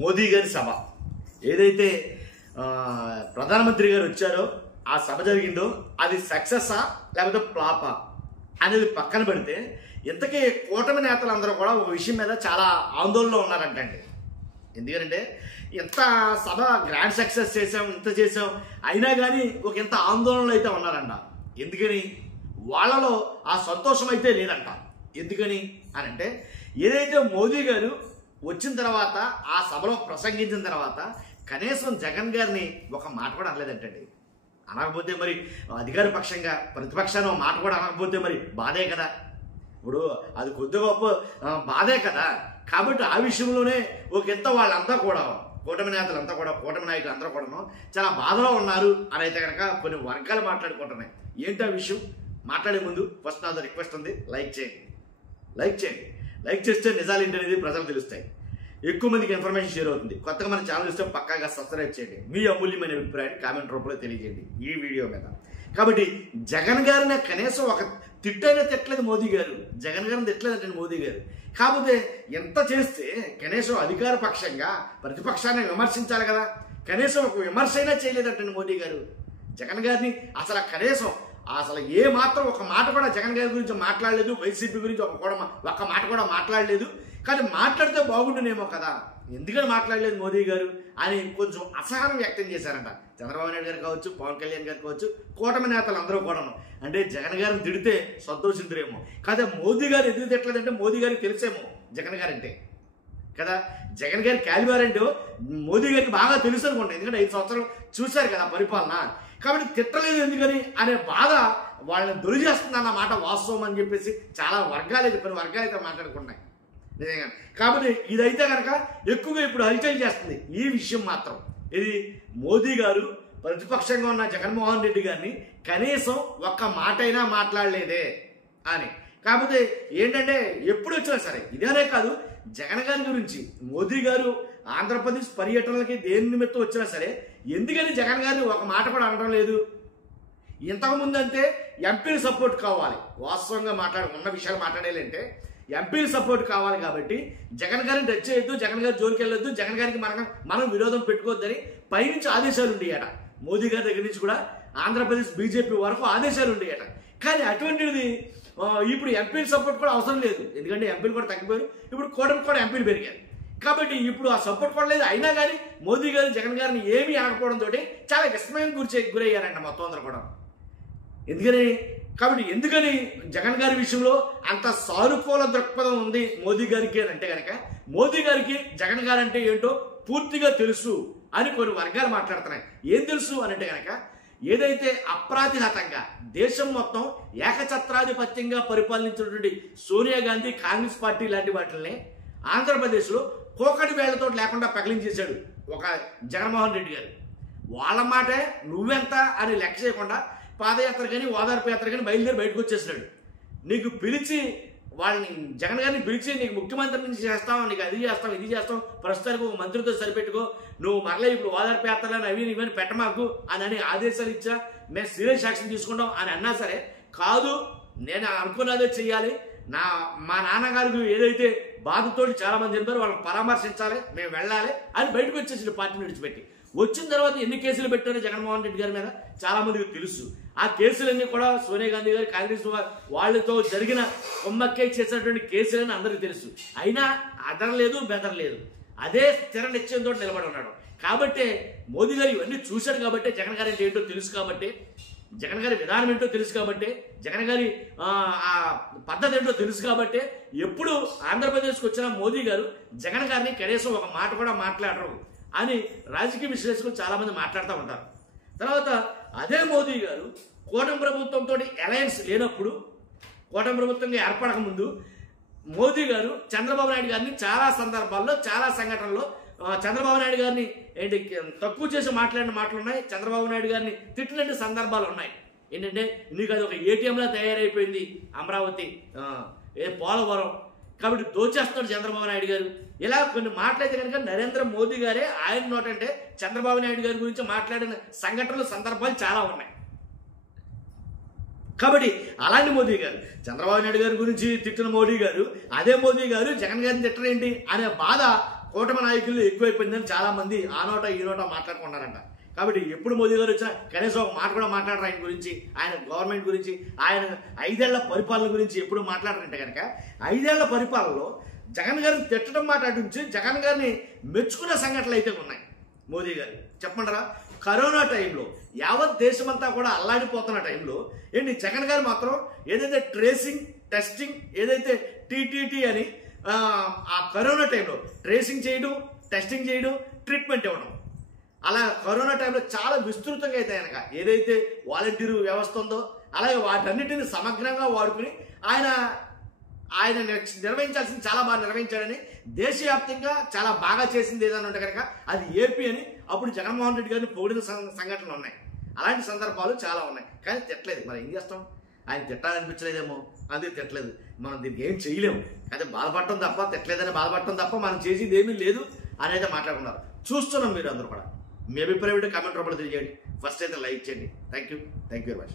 మోదీ గారి సభ ఏదైతే ప్రధానమంత్రి గారు వచ్చారో ఆ సభ జరిగిందో అది సక్సెస్సా లేకపోతే ఫ్లాపా అనేది పక్కన పెడితే ఇంతకీ కూటమి నేతలందరూ కూడా ఒక విషయం మీద చాలా ఆందోళనలో ఉన్నారంటండి. ఎందుకంటే ఇంత సభ గ్రాండ్ సక్సెస్ చేసాం, ఇంత చేసాం, అయినా కానీ ఒక ఇంత ఆందోళనలు అయితే ఉన్నారంట. ఎందుకని వాళ్ళలో ఆ సంతోషం అయితే లేదంట. ఎందుకని అని అంటే ఏదైతే మోదీ గారు వచ్చిన తర్వాత ఆ సభలో ప్రసంగించిన తర్వాత కనీసం జగన్ గారిని ఒక మాట కూడా అనలేదంటండి. అనకపోతే మరి అధికార పక్షంగా ప్రతిపక్షాన్ని ఒక మాట కూడా అనకపోతే మరి బాధే కదా. ఇప్పుడు అది కొద్ది గొప్ప బాధే కదా. కాబట్టి ఆ విషయంలోనే ఒక ఇంత వాళ్ళంతా కూడా కూటమి నేతలంతా కూడా కూటమి నాయకులు అందరూ కూడా చాలా బాధలో ఉన్నారు అని అయితే కనుక కొన్ని వర్గాలు మాట్లాడుకుంటున్నాయి. ఏంటి ఆ విషయం మాట్లాడే ముందు ఫస్ట్ నాదో రిక్వెస్ట్ ఉంది, లైక్ చేయండి. లైక్ చేస్తే నిజాలు ఏంటి అనేది ప్రజలు తెలుస్తాయి, ఎక్కువ మందికి ఇన్ఫర్మేషన్ షేర్ అవుతుంది. కొత్తగా మన ఛానల్ చూస్తే పక్కాగా సబ్స్క్రైబ్ చేయండి. మీ అమూల్యమైన అభిప్రాయాన్ని కామెంట్ రూపంలో తెలియజేయండి ఈ వీడియో మీద. కాబట్టి జగన్ గారిని కనీసం ఒక తిట్టైనా తిట్టలేదు మోదీ గారు, జగన్ గారిని తిట్టలేదంటే మోదీ గారు. కాకపోతే ఎంత చేస్తే కనీసం అధికార పక్షంగా ప్రతిపక్షాన్ని విమర్శించాలి కదా, కనీసం ఒక విమర్శ అయినా చేయలేదంటండి మోదీ గారు జగన్ గారిని. అసలు ఏ మాత్రం ఒక మాట కూడా జగన్ గారి గురించి మాట్లాడలేదు, వైసీపీ గురించి ఒక్క మాట కూడా మాట్లాడలేదు. కానీ మాట్లాడితే బాగుండునేమో కదా, ఎందుకని మాట్లాడలేదు మోదీ గారు అని కొంచెం అసహనం వ్యక్తం చేశారంట. చంద్రబాబు నాయుడు గారు కావచ్చు, పవన్ కళ్యాణ్ గారు కావచ్చు, కూటమి నేతలు అందరూ కూడాను. అంటే జగన్ గారిని తిడితే సంతోషించరేమో కదా, మోదీ గారు ఎందుకు తిట్టలేదంటే మోదీ గారికి తెలిసేమో జగన్ గారంటే కదా. జగన్ గారి క్యాలిబర్ అంటే మోదీ గారికి బాగా తెలుసు అనుకుంటా, ఎందుకంటే 5 సంవత్సరాలు చూశారు కదా పరిపాలన. కాబట్టి తిట్టలేదు ఎందుకని అనే బాధ వాళ్ళని దొరిచేస్తుంది అన్న మాట వాస్తవం అని చెప్పేసి చాలా కొన్ని వర్గాలు అయితే మాట్లాడుకున్నాయి నిజంగా. కాబట్టి ఇదైతే కనుక ఎక్కువగా ఇప్పుడు హల్చల్ చేస్తుంది ఈ విషయం మాత్రం. ఇది మోదీ గారు ప్రతిపక్షంగా ఉన్న జగన్మోహన్ రెడ్డి గారిని కనీసం ఒక్క మాట అయినా మాట్లాడలేదే అని. కాకపోతే ఏంటంటే ఎప్పుడు వచ్చినా సరే ఇదేనే కాదు, జగన్ గారి గురించి మోదీ గారు ఆంధ్రప్రదేశ్ పర్యటనలకి దేని నిమిత్తం వచ్చినా సరే ఎందుకని జగన్ గారిని ఒక మాట కూడా అనడం లేదు. ఇంతకుముందు అంతే ఎంపీల సపోర్ట్ కావాలి, వాస్తవంగా ఉన్న విషయాలు మాట్లాడాలంటే ఎంపీల సపోర్ట్ కావాలి. కాబట్టి జగన్ గారిని టచ్ చేయొద్దు, జగన్ గారి జోలికి వెళ్ళొద్దు, జగన్ గారికి మనం విరోధం పెట్టుకోవద్దని పైనుంచి ఆదేశాలు ఉండేయట. మోదీ గారి దగ్గర నుంచి కూడా ఆంధ్రప్రదేశ్ బీజేపీ వరకు ఆదేశాలు ఉండేయట. కానీ అటువంటిది ఇప్పుడు ఎంపీల సపోర్ట్ కూడా అవసరం లేదు, ఎందుకంటే ఎంపీలు కూడా తగ్గిపోయారు, ఇప్పుడు కూటమి కూడా ఎంపీలు పెరిగారు. కాబట్టి ఇప్పుడు ఆ సపోర్ట్ కూడా లేదు. అయినా కానీ మోదీ గారు జగన్ గారిని ఏమీ ఆడకపోవడంతో చాలా విస్మయం గురయ్యారంట మొత్తం అందరూ కూడా. ఎందుకని జగన్ గారి విషయంలో అంత సానుకూల దృక్పథం ఉంది మోదీ గారికి అని అంటే కనుక మోదీ గారికి జగన్ గారు అంటే ఏంటో పూర్తిగా తెలుసు అని కొన్ని వర్గాలు మాట్లాడుతున్నాయి. ఏం తెలుసు అని అంటే కనుక ఏదైతే అప్రాతిహతంగా దేశం మొత్తం ఏకఛత్రాధిపత్యంగా పరిపాలించినటువంటి సోనియా గాంధీ కాంగ్రెస్ పార్టీ లాంటి వాటిని ఆంధ్రప్రదేశ్లో కోకటి వేళ్లతో లేకుండా పగిలించేశాడు ఒక జగన్మోహన్ రెడ్డి గారు. వాళ్ళ మాటే నువ్వెంత అని లెక్క చేయకుండా పాదయాత్ర కానీ ఓదార్పు యాత్ర కానీ బయలుదేరి బయటకు వచ్చేసినాడు. నీకు పిలిచి వాళ్ళని జగన్ గారిని పిలిచి నీకు ముఖ్యమంత్రి నుంచి చేస్తాం, నీకు అది చేస్తాం ఇది చేస్తాం, ప్రస్తుతానికి ఒక మంత్రితో సరిపెట్టుకో, నువ్వు మరలా ఇప్పుడు ఓదార్పు యాత్రలను అవి ఇవన్నీ పెట్టమాకు అని ఆదేశాలు ఇచ్చా, మేము సీరియస్ యాక్షన్ తీసుకుంటాం అని అన్నా సరే కాదు, నేను అనుకున్నదే చెయ్యాలి, మా నాన్నగారికి ఏదైతే బాధతోటి చాలా మంది ఉంటారో వాళ్ళని పరామర్శించాలి, మేము వెళ్ళాలి అని బయటకు వచ్చేసి పార్టీని విడిచిపెట్టి వచ్చిన తర్వాత ఎన్ని కేసులు పెట్టారో జగన్మోహన్ రెడ్డి గారి మీద చాలా మందికి తెలుసు. ఆ కేసులన్నీ కూడా సోనియా గాంధీ గారు కాంగ్రెస్ వాళ్ళతో జరిగిన కొమ్మక్కే చేసినటువంటి కేసులని అందరికీ తెలుసు. అయినా అదరలేదు బెదరలేదు, అదే స్థిర నిశ్చయంతో నిలబడి ఉన్నాడు. కాబట్టి మోదీ గారు ఇవన్నీ చూశాడు కాబట్టి జగన్ గారి ఏంటో తెలుసు కాబట్టి, జగన్ గారి విధానం ఏంటో తెలుసు కాబట్టి, జగన్ గారి ఆ పద్ధతి ఏంటో తెలుసు కాబట్టి ఎప్పుడు ఆంధ్రప్రదేశ్కి వచ్చిన మోదీ గారు జగన్ గారిని కనీసం ఒక మాట కూడా మాట్లాడరు అని రాజకీయ విశ్లేషకులు చాలా మంది మాట్లాడుతూ ఉంటారు. తర్వాత అదే మోదీ గారు కూటమి ప్రభుత్వంతో అలయన్స్ లేనప్పుడు, కూటమి ప్రభుత్వంగా ఏర్పడక ముందు మోదీ గారు చంద్రబాబు నాయుడు గారిని చాలా సందర్భాల్లో చాలా సంఘటనల్లో చంద్రబాబు నాయుడు గారిని తక్కువ చేసి మాట్లాడిన మాటలు ఉన్నాయి, చంద్రబాబు నాయుడు గారిని తిట్టినట్టు సందర్భాలు ఉన్నాయి. ఏంటంటే నీకు అది ఒక ఏటీఎంలా తయారైపోయింది అమరావతి, పోలవరం, కాబట్టి దోచేస్తున్నాడు చంద్రబాబు నాయుడు గారు. ఇలా కొన్ని మాట్లాడితే కనుక నరేంద్ర మోదీ గారే ఆయన నోటంటే చంద్రబాబు నాయుడు గారి గురించి మాట్లాడిన సంఘటనలు సందర్భాలు చాలా ఉన్నాయి. కాబట్టి అలాంటి మోదీ గారు చంద్రబాబు నాయుడు గారి గురించి తిట్టిన మోదీ గారు, అదే మోదీ గారు జగన్ గారిని తిట్టరేంటి అనే బాధ కూటమి నాయకులు ఎక్కువైపోయిందని చాలా మంది ఆ నోట ఈ నోట మాట్లాడుకుంటారంట. కాబట్టి ఎప్పుడు మోదీ గారు వచ్చినా కనీసం ఒక మాట కూడా మాట్లాడరు ఆయన గురించి, ఆయన గవర్నమెంట్ గురించి, ఆయన 5 ఏళ్ల పరిపాలన గురించి ఎప్పుడు మాట్లాడరంటే కనుక 5 ఏళ్ల పరిపాలనలో జగన్ గారిని తిట్టడం మాట అటుంచి జగన్ గారిని మెచ్చుకునే సంఘటనలు అయితే ఉన్నాయి. మోదీ గారు చెప్పంటారా, కరోనా టైంలో యావత్ దేశమంతా కూడా అల్లాడిపోతున్న టైంలో ఏంటి జగన్ గారు మాత్రం ఏదైతే ట్రేసింగ్ టెస్టింగ్ ఏదైతే టీటీటీ అని ఆ కరోనా టైంలో ట్రేసింగ్ చేయడం, టెస్టింగ్ చేయడం, ట్రీట్మెంట్ ఇవ్వడం, అలా కరోనా టైంలో చాలా విస్తృతంగా అయితే కనుక ఏదైతే వాలంటీర్ వ్యవస్థ ఉందో అలాగే వాటన్నిటిని సమగ్రంగా వాడుకుని ఆయన నిర్వహించాల్సింది చాలా బాగా నిర్వహించాడని, దేశవ్యాప్తంగా చాలా బాగా చేసింది ఏదైనా ఉంటే కనుక అది ఏపీ అని అప్పుడు జగన్మోహన్ రెడ్డి గారిని పొగిడిన సంఘటనలు ఉన్నాయి. అలాంటి సందర్భాలు చాలా ఉన్నాయి. కానీ తిట్టలేదు. మరి ఏం చేస్తాం, ఆయన తిట్టాలనిపించలేదేమో అందుకే తిట్టలేదు. మనం దీనికి ఏం చేయలేము. అదే బాధపడటం తప్ప, తిట్టలేదని బాధపడటం తప్ప మనం చేసేది ఏమీ లేదు అనేది మాట్లాడుకున్నారు. చూస్తున్నాం. మీరు అందరూ కూడా మీ అభిప్రాయం కామెంట్ రూపంలో తెలియజేయండి. ఫస్ట్ అయితే లైక్ చేయండి. Thank you very much.